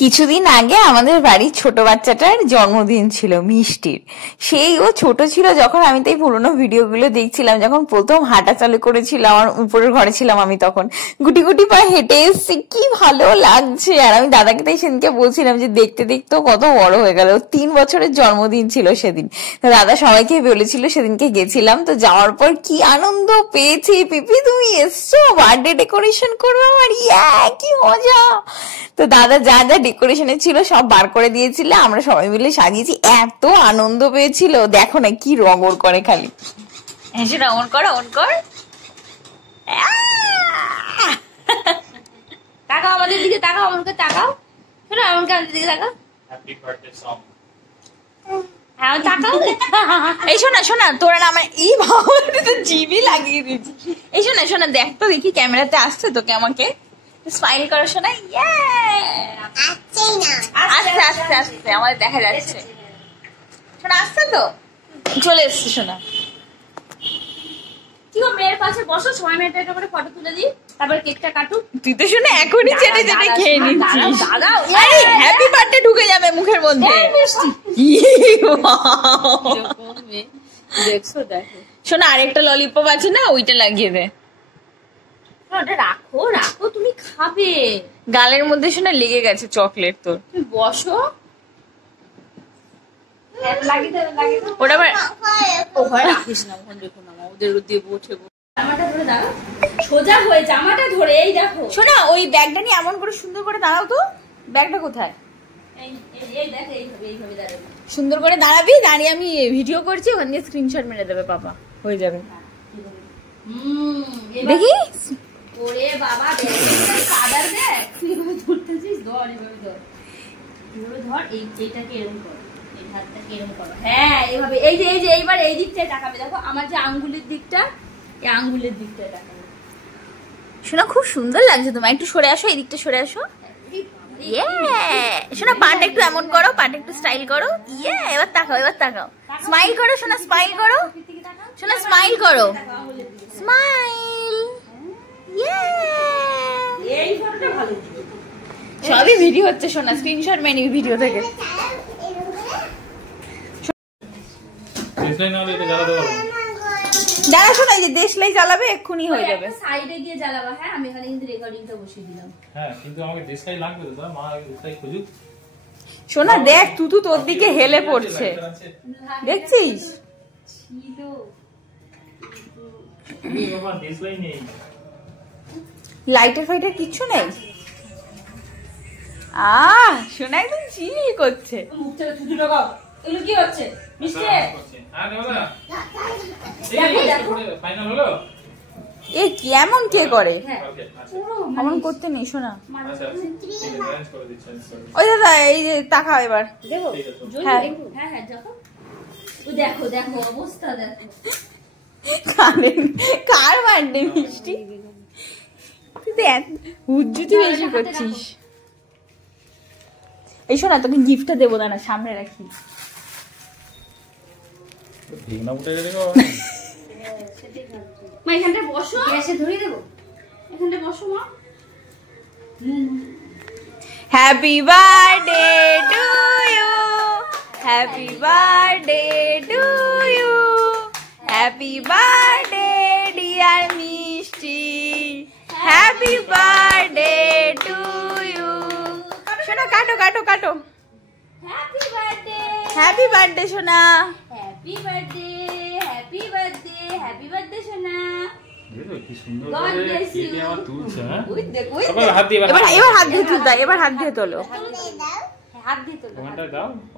কিছুদিন আগে আমাদের বাড়ির ছোট বাচ্চাটার জন্মদিন ছিল মিষ্টির। সেই ও ছোট ছিল যখন, আমি তাই পুরোনো ভিডিওগুলো দেখছিলাম, যখন প্রথম হাঁটা চালু করেছিল, আমার উপরের ঘরে ছিলাম আমি, তখন গুটি গুটি পায়ে হেঁটে এসছে, কি ভালো লাগছে। আর আমি দাদাকে তাই সেদিনকে বলছিলাম যে দেখতে দেখতে কত বড় হয়ে গেল। 3 বছরের জন্মদিন ছিল সেদিন। দাদা সবাইকে বলেছিল, সেদিনকে গেছিলাম, তো যাওয়ার পর কি আনন্দ পেয়েছি। পিপি তুমি এসছো বার্থডে ডেকোরেশন করবো আমার, ইয়া কি মজা। তো দাদা যা যা ডেকোরেশনে ছিল সব বার করে দিয়েছিল, আমরা সবাই মিলে সাজিয়েছি, এত আনন্দ পেয়েছিল। দেখো না কি রঙর করে খালি, এসে না অন কর অন কর। তাকাও আমাদের দিকে, তাকাও আমাকে, তাকাও শোনো আমাকে, আমাদের দিকে তাকাও। Happy birthday song. হ্যাঁ তাকাও। এই শোনা শোনা তোরা না, এই বাবা তো জিভি লাগিয়ে দিয়েছি। এই শোনা শোনা দেখ তো দেখি ক্যামেরাতে আসছে তোকে, আমাকে স্মাইল করো শোনা। আস্তে আস্তে আস্তে আমাদের দেখা যাচ্ছে শোনা, আসছে তো, চলে এসছে শোনা। কি গো মেয়ের পাশে বসো, সবাই মিলে একটা করে ফটো তুলে দিই, তারপর কেকটা কাটুক। তুই তো শুনে এখনই চেটে চেটে খেয়ে নিচ্ছিস। আরে হ্যাপি বার্থডে ঢুকে যাবে মুখের মধ্যে। দেখছো দেখো শোনা, আরেকটা ললিপপ আছে না, ওইটা লাগিয়ে দে। ওটা রাখো রাখো, তুমি খাবে। গালের মধ্যে শোনা লেগে গেছে চকলেট তোর। তুমি বসো, লাগিয়ে দাও লাগিয়ে দাও। ওটা আবার ওখানে রাখিস না, ওখানে দেখো না ওদের দিয়ে বসে জামাটা ধরে দাঁড়াও, সোজা হয়ে জামাটা ধরে, এই দেখো শোনা ওই ব্যাগটা নিয়ে এমন করে সুন্দর করে দাঁড়াও তো। ব্যাগটা কোথায়? এই দেখো এইভাবে এইভাবে দাঁড়াবে, সুন্দর করে দাঁড়াবি। দাঁড়িয়ে আমি ভিডিও করছি, ওখান দিয়ে স্ক্রিনশট মেরে দেবে পাপা, হয়ে যাবে। দেখি ওরে বাবা কাদার দেখ, তুই এভাবে ধরতেছিস, ধর এভাবে ধর, এভাবে ধর, এইটাকে এরকম কর, এই হাতটাকে এরকম কর, হ্যাঁ এইভাবে। এই যে এইবার এই দিকটায় তাকাবে, দেখো আমার যে আঙ্গুলের দিকটা, এই আঙ্গুলের দিকটায় তাকাবে। শোনা খুব সুন্দর লাগছে তোমার, একটু সরে আসো, এই দিকটা সরে আসো। শোনা পাটা একটু এমন করো, পাটা একটু স্টাইল করো। ইয়ে এবার তাকাও, এবার তাকাও, স্মাইল করো শোনা, স্মাইল করো শোনা, স্মাইল করো, স্মাইল। এই ফটোটা ভালো, সবই ভিডিও হচ্ছে শোনা, স্ক্রিনশট মেনি ভিডিও থেকে। দাঁড়া শোনা, এই যে দেশলাই জ্বালাবে, এক্ষুনি হয়ে যাবে। সাইডে গিয়ে জ্বালাবা। হ্যাঁ আমি এখানে কিন্তু রেকর্ডিংটা বসিয়ে দিলাম। হ্যাঁ কিন্তু আমাকে দেশলাই লাগবে তো, মা দেশলাই খুঁজুক। শোনা দেখ তুতু তোর দিকে হেলে পড়ছে, দেখছিস? ছিল বাবা দেশলাই নেই, লাইটার ফাইটার কিচ্ছু নেই। শোনা একদম চিল করছে। মুখটা ছুটি লাগাও, এগুলো কি হচ্ছে মিষ্টি? আরে বাবা এই ফাইনাল হলো। এ কেমন কে করে? হ্যাঁ এমন করতে নেই শোনা। আচ্ছা ঠিক আছে, ম্যানেজ করে দিচ্ছি। ওই দাদা এই যে তাকাও এবার, দেখো হ্যাঁ হ্যাঁ হ্যাঁ দেখো, ও দেখো দেখো অবস্থা দেখো। কার বার্থডে মিষ্টি? তুই তো হুজ্জুতি বেশি করছিস। এই শোনা তোকে গিফটটা দেবো, না না সামনে রাখি। ঠিক না উঠে গেলে গো। মা এখানটা বসো, গ্যাসে ধরিয়ে দেবো, এখানটা বসো মা। Happy birthday to you, happy birthday to you, happy birthday dear Mishti, happy birthday to you. শোনা কাটো কাটো কাটো। Happy birthday, happy birthday sona, happy birthday, happy birthday, happy birthday sona. দেখো কি সুন্দর God করে bless you. কেটে আমার তুলছে। হ্যাঁ ওই দেখো এবার হাত দিয়ে, এবার হাত দিয়ে তুলতা, এবার হাত দিয়ে তোলো। হাত দিয়ে তোলো,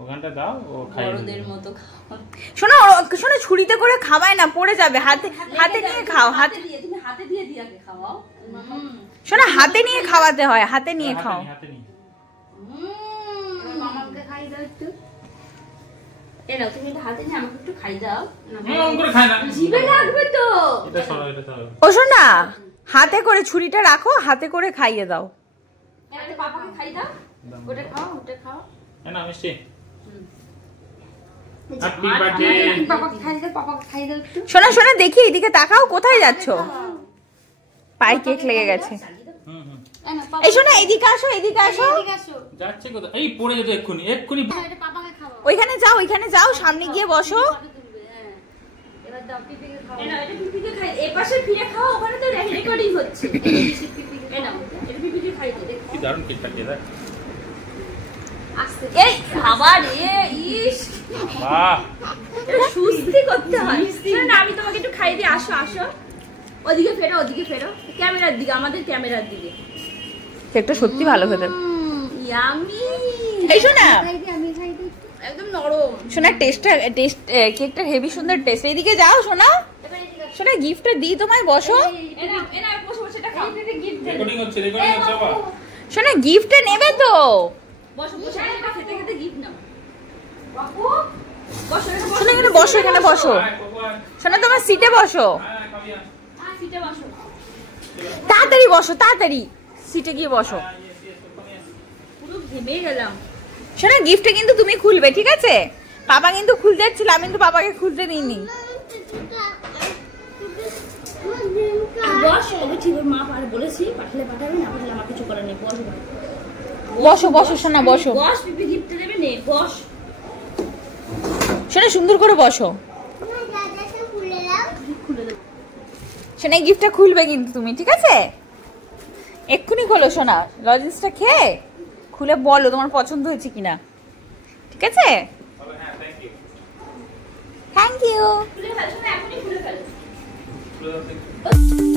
ওখানটা দাও ও খাইয়ে বড়দের মতো খাও। শোনো শোনো, ছুরিতে করে খাওয়ায় না, পড়ে যাবে। হাতে হাতে নিয়ে খাও, হাতে দিয়ে তুমি হাতে দিয়ে দিয়ে আগে খাওয়াও। শোনো হাতে নিয়ে খাওয়াতে হয়, হাতে নিয়ে খাও। হাতে নিয়ে মামাকে খাই দাও একটু। এ নাও তুমি একটু হাতে নিয়ে আমাকে একটু খাই দাও। এমন করে খায় না, জিভে লাগবে তো। এটা সরো এটা সরো। ও শোনা হাতে করে ছুরিটা রাখো, হাতে করে খাইয়ে দাও। এবারে পাপাকে খাই দাও, ওটা খাও ওটা খাও। না মিষ্টি হ্যাপি বার্থডে। পাপাকে খাই দাও, পাপাকে খাই দাও একটু। শোনা শোনা দেখি এদিকে তাকাও, কোথায় যাচ্ছো? পায়ে কেক লেগে গেছে। হুম এই শোনো এদিকে আসো, এদিকে আসো। যাচ্ছে কোথায়? এই পড়ে যেত এক্ষুনি এক্ষুনি। ওইখানে যাও, সামনে গিয়ে বসো। এপাশে ফিরে খাও, ওখানে তো রেকর্ডিং হচ্ছে। কি দারুণ কেকটা খেয়ে দেখ। এই খাবার ইস বাহ, সুস্থি করতে হয় না। আমি তোমাকে একটু খাই দিয়ে আসো আসো। ওদিকে ফেরো, ওদিকে ফেরো, ক্যামেরার দিকে, আমাদের ক্যামেরার দিকে। কেকটা সত্যি ভালো খেতে। ইয়ামি। এই শোনা, একদম নরম। শোনা টেস্ট কেকটার হেভি সুন্দর টেস্ট। এইদিকে যাও শোনা, শোনা গিফটটা দিই তোমায়, বসো। এনা বসে বসে এটা খাও। রেকর্ডিং হচ্ছে আবার। শোনা গিফটটা নেবে তো, বসো বসে এটা খেতে খেতে গিফট নাও। বাপু বসো, শোনা এখানে বসো, এখানে বসো। শোনা তোমার সিটে বসো, সিটে বসো। তাড়াতাড়ি বসো, তাড়াতাড়ি সিটে গিয়ে বসো। পুরো ঘেমে গেলাম। শোনা গিফটটা কিন্তু তুমি খুলবে, ঠিক আছে? পাপা কিন্তু খুলতে যাচ্ছিল, আমি কিন্তু পাপাকে খুলতে দিইনি। বস, ওকে ঠিক মা পারে বলেছি, পাঠালে পাঠাবে, না পাঠালে আমার কিছু করার নেই। বসো বসো বসো শোনা, বসো। বস, পিপি গিফট দেবে নে, বস। শোনা সুন্দর করে বসো। শোনা গিফটটা খুলবে কিন্তু তুমি, ঠিক আছে? এক্ষুনি খোলো শোনা, লজেন্সটা খেয়ে খুলে বলো তোমার পছন্দ হয়েছে কিনা, ঠিক আছে? হ্যাঁ, থ্যাংক ইউ। Thank you. খুলে ফেলো, এখনই খুলে ফেলো। খুলে দাও দেখি।